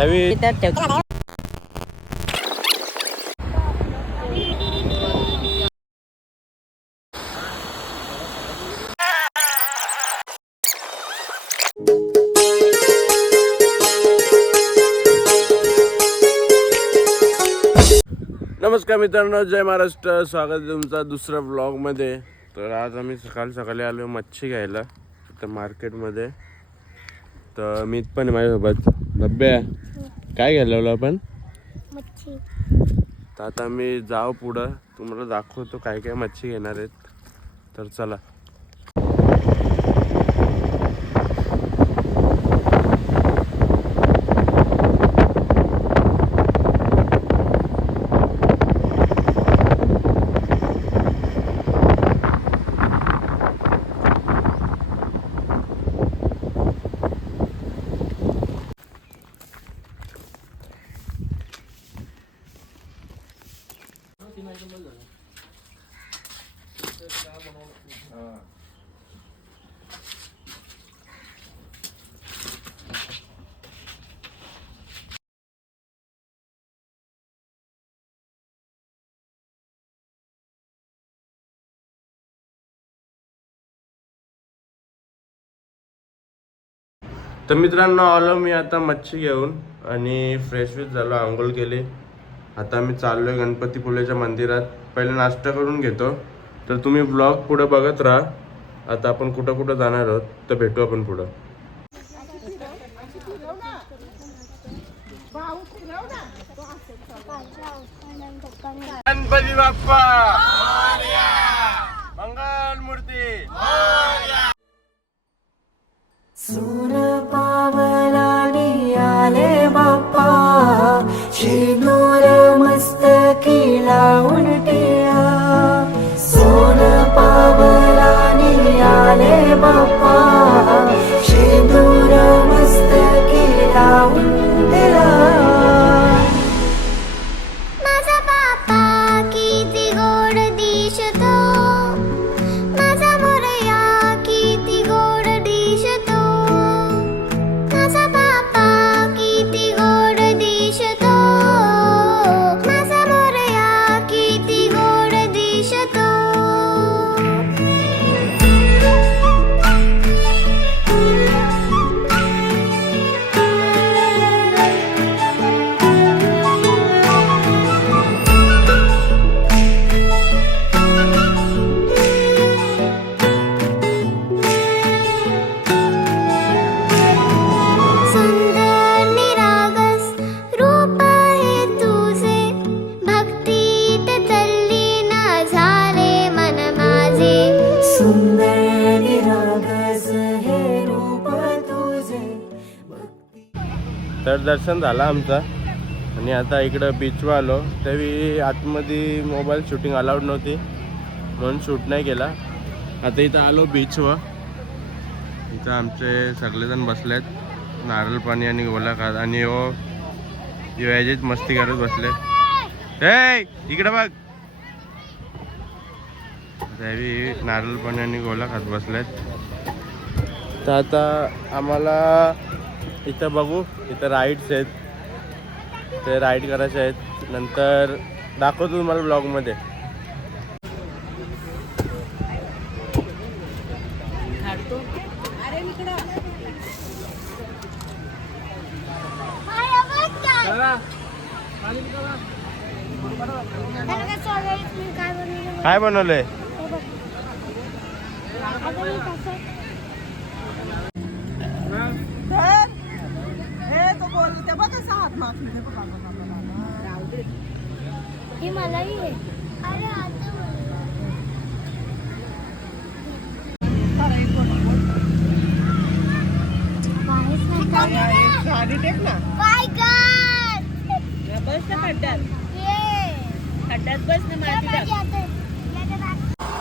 नमस्कार मित्रांनो, जय महाराष्ट्र. स्वागत आहे तुमचा दुसऱ्या ब्लॉगमध्ये. तर आज आम्ही सकाळी आलो मच्छी घ्यायला तर मार्केटमध्ये. तर मी पण आहे माझ्यासोबत. डब्या काय घ्यायला लावलं आपण? मच्छी. तर आता आम्ही जाऊ पुढं, तुम्हाला दाखवतो काय काय मच्छी घेणार आहेत. तर चला. तर मित्रांनो, आलो मी आता मच्छी घेऊन आणि फ्रेश झालो, आंघोळ केली. आता आम्ही चाललोय गणपतीपुळेच्या मंदिरात. पहिले नाश्ता करून घेतो. तर तुम्ही ब्लॉग पुढे बघत राहा. आता आपण कुठं कुठं जाणार आहोत तर भेटू आपण पुढं. गणपती बाप्पा मंगल मूर्ती. सोन पावलानी आले बाप्पा, शेंदूर मस्तकी लावून टिळा. सोन पावलानी आले बाप्पा, शेंदूर मस्तकी लावून टिळा. माझा बाप्पा किती गोड दिसतो, माझा मोरया किती गोड दिसतो, माझा बाप्पा किती गोड दिसतो, माझा मोरया किती गोड दिसतो. सुंदर निरागस रूप आहे तुझे, भक्तीत तल्लीन झाले मन माझे. सुंदर निरागस हे रूप तुझे. तर दर्शन झालं आमचं आणि आता इकडं बीचवर आलो. त्यावेळी आतमध्ये मोबाईल शूटिंग अलाउड नव्हती म्हणून शूट नाही केला. आता इथं आलो बीचवर. इथं आमचे सगळेजण बसलेत, नारळ पाणी आणि गोला खात आणि याचीच मस्ती करत बसले. हे इकडे बघ. त्यावेळी नारळ पाणी आणि गोला खात बसलेत. तर आता आम्हाला इथं बघू, इथं राईड्स आहेत, ते राईड करायचे आहेत. नंतर दाखवतो तुम्हाला ब्लॉगमध्ये. काय बनवलंय? हे मलाही आहे. अरे आता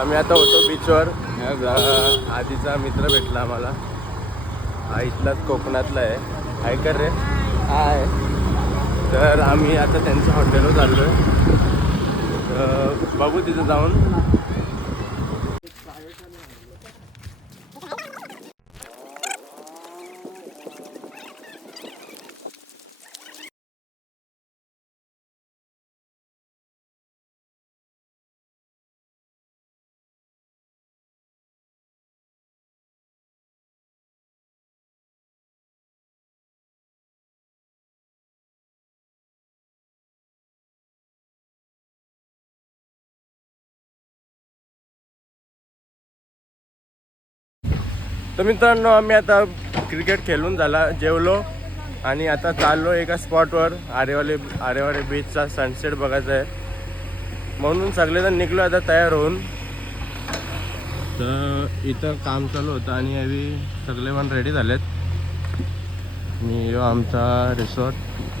आम्ही आता होतो बीचवर. आधीचा मित्र भेटला आम्हाला. हा इथलाच कोकणातला आहे. हाय कर रे. हाय. तर आम्ही आता त्यांच्या हॉटेलवर चाललो आहे. तर बघू तिथं जाऊन. तर मित्रांनो आम्ही आता क्रिकेट खेळून झाला, जेवलो आणि आता चाललो एका स्पॉटवर आरेवाले बीचचा सनसेट बघायचा आहे, म्हणून सगळेजण निघलो आता तयार होऊन. तर इथं काम चालू होतं आणि आम्ही सगळेजण रेडी झालेत. आणि आमचा रिसॉर्ट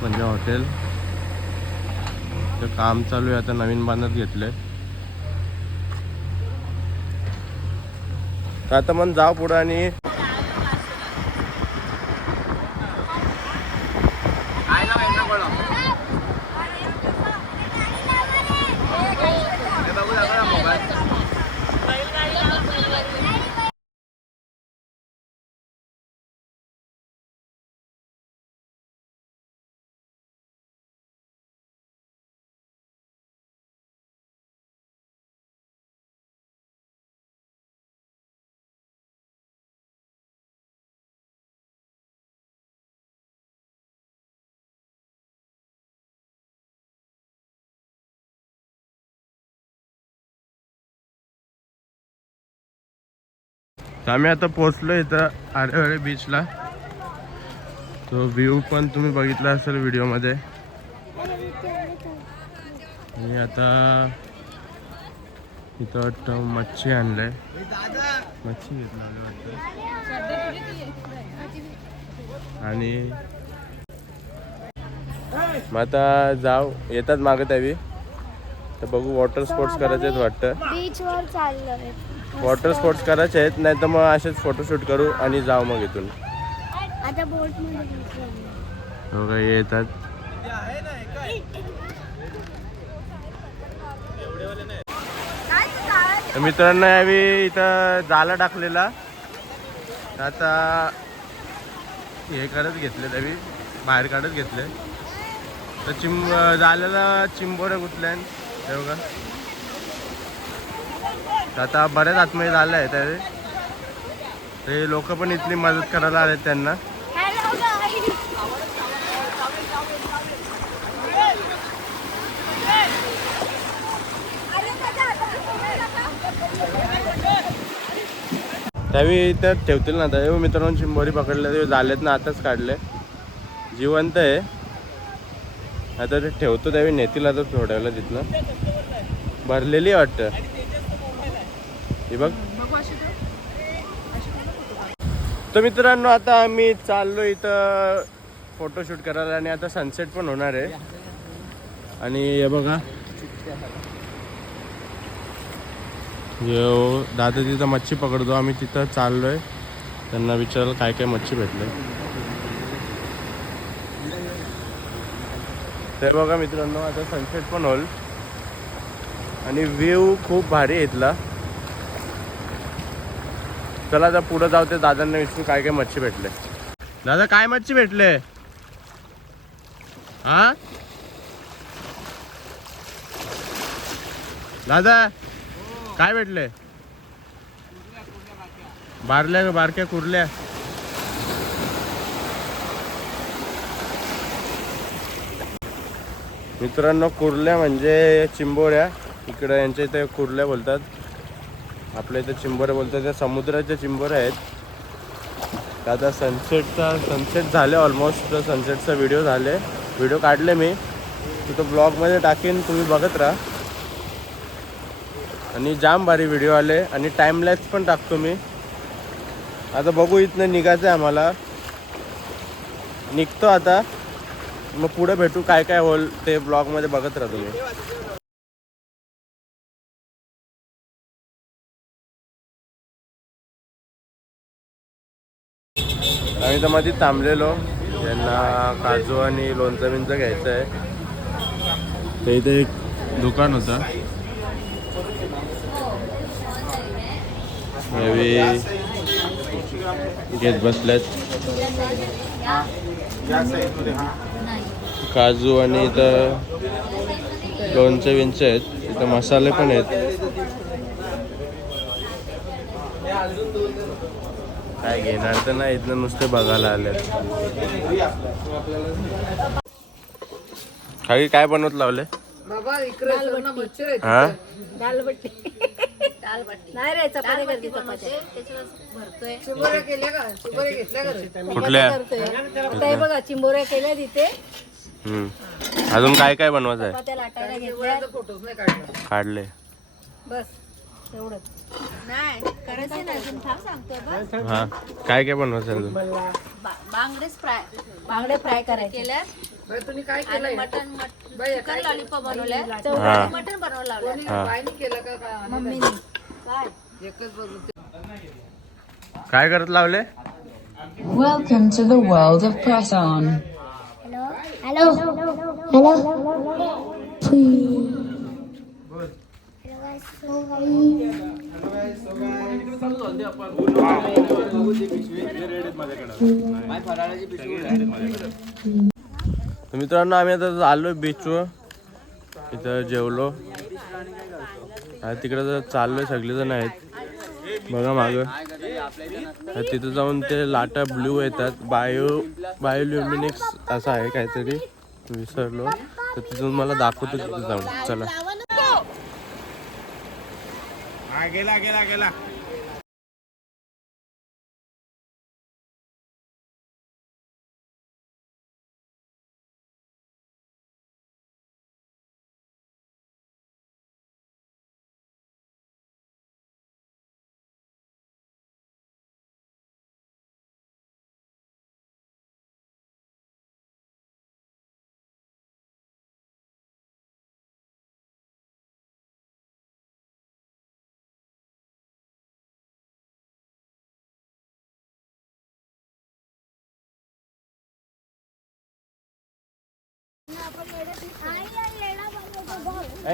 म्हणजे हॉटेल तर काम चालू आहे, आता नवीन बांधत घेतले. तर आता मग जाऊ पुढं आणि आम्ही आता पोहोचलो इथं आरेवारे बीचला. तो व्ह्यू पण तुम्ही बघितला असेल व्हिडिओमध्ये. आणि आता इथं वाटतं मच्छी आणलंय, मच्छी घेतला वाटतं. आणि मग आता जाऊ येतात मागत यावी. तर बघू वॉटर स्पोर्ट्स करायचे आहेत वाटतं. बीचवर चाललोय. वॉटर स्पोर्ट्स करायचे आहेत, नाही तर मग असेच फोटोशूट करू आणि जाऊ मग इथून. आता बोट मध्ये दोघं येतात. तर मित्रांनो यावेळी इथं जाळं टाकलेला, आता हे करत घेतले त्यावेळी बाहेर काढत घेतले. तर जाळ्याला चिंबोऱ्या गुतल्या हे बघा. आता बऱ्याच आतमध्ये झालं आहे त्यावेळी. ते लोक पण इथली मदत करायला आलेत त्यांना. त्यावेळी इथं ठेवतील ना. आता मित्रांनो चिंबोरी पकडले ते झालेत ना, आताच काढले, जिवंत आहे. आता ते ठेवतो त्यावेळी नेतील आता थोड्याला. तिथनं भरलेली वाटतं हे बघ. तर मित्रांनो आता आम्ही चाललो इथं फोटोशूट करायला आणि आता सनसेट पण होणार आहे. आणि हे बघा दादा तिथं मच्छी पकडतो, आम्ही तिथं चाललोय. त्यांना विचारलं काय काय मच्छी भेटले ते बघा. मित्रांनो आता सनसेट पण होईल आणि व्ह्यू खूप भारी आहे इथला. चला आता पुढे जाऊ, ते दादांना विचारू काय काय मच्छी भेटले. दादा काय मच्छी भेटले? हा दादा काय भेटले? बारक्या कुर्ल्या. मित्रांनो कुर्ल्या म्हणजे चिंबोऱ्या, इकडं यांच्या इथे कुर्ल्या बोलतात, आपल्या इथे चिंबोऱ्या बोलतात. त्या समुद्राच्या चिंबोऱ्या आहेत. आता सनसेट झाले ऑलमोस्ट. सनसेटचा व्हिडिओ काढले मी, तिथं ब्लॉगमध्ये टाकेन, तुम्ही बघत राहा. आणि जाम भारी व्हिडिओ आले आणि टाइमलॅप्स पण टाकतो मी. आता बघू इथनं निघायचं आहे आम्हाला, निघतो आता. मग पुढे भेटू, काय काय होईल ते ब्लॉगमध्ये बघत राहा तुम्ही. आम्ही तर मध्ये थांबलेलो, त्यांना काजू आणि लोणचं बिंचं घ्यायचं आहे. तर इथे एक दुकान होतं, घेत बसल्यात काजू आणि इथं लोणचे विंचे आहेत. इथं मसाले पण आहेत. काय घेणार तर नाही, इथनं नुसते बघायला आले. खाली काय बनवत लावले? हा नाही रे चपाती करते चपाती भरतोय चिंबोऱ्या केल्या का चिंबोऱ्या घेतल्या का कुठल्या ते बघा चिंबोऱ्या केल्या तिथे अजून काय काय बनवायचं आहे चपात्या लाटायला घेतल्या फोटोच नाही काढले बस एवढंच नाही करायचं ना अजून थांब सांगतोय बस हा काय काय बनवायचं आहे अजून बांगडे फ्राय करायचे केल्या तुम्ही काय केलं मटन चिकन लॉलीपॉप बनवल्या हा. मटन बनवायला लावलं हा बाईने केलं का मम्मीने काय एकच बघून काय करत लावले Welcome to the world of Press On. Hello hello तर मित्रांनो आम्ही आता आलोय बीचवर इथं जेवलो आता तिकडे जर चाललोय सगळेजण आहेत बघा मागं तर तिथं जाऊन ते लाटा ब्ल्यू येतात बायोल्युमिनिक्स असं आहे काहीतरी विसरलो तर तिथून मला दाखवतो तिथं जाऊन चला गेला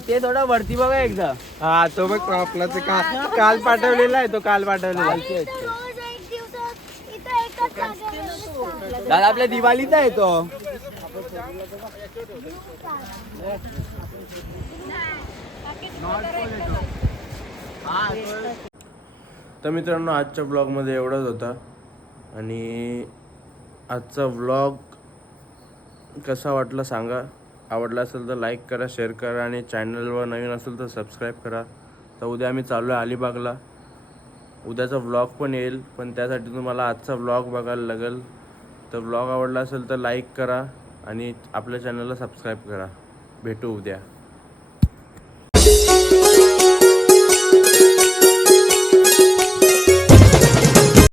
ते थोडा वरती बघा एकदा हा तो बघ आपला ते काल पाठवलेला आहे तो काल पाठवलेला रोज एक दिवसात इथं एकच जागेवर दादा आपल्या दिवाळीचा आहे तो तर मित्रांनो आजच्या ब्लॉगमध्ये एवढंच होता आणि आजचा व्लॉग कसा वाटला सांगा आवडला असेल तर लाईक करा शेअर करा आणि चॅनलवर नवीन असेल तर सबस्क्राईब करा तर उद्या आम्ही चाललो आहे अलिबागला उद्याचा व्लॉग पण येईल पण त्यासाठी तुम्हाला आजचा व्लॉग बघायला लागेल तर व्लॉग आवडला असेल तर लाईक करा आणि आपल्या चॅनलला सबस्क्राईब करा भेटू उद्या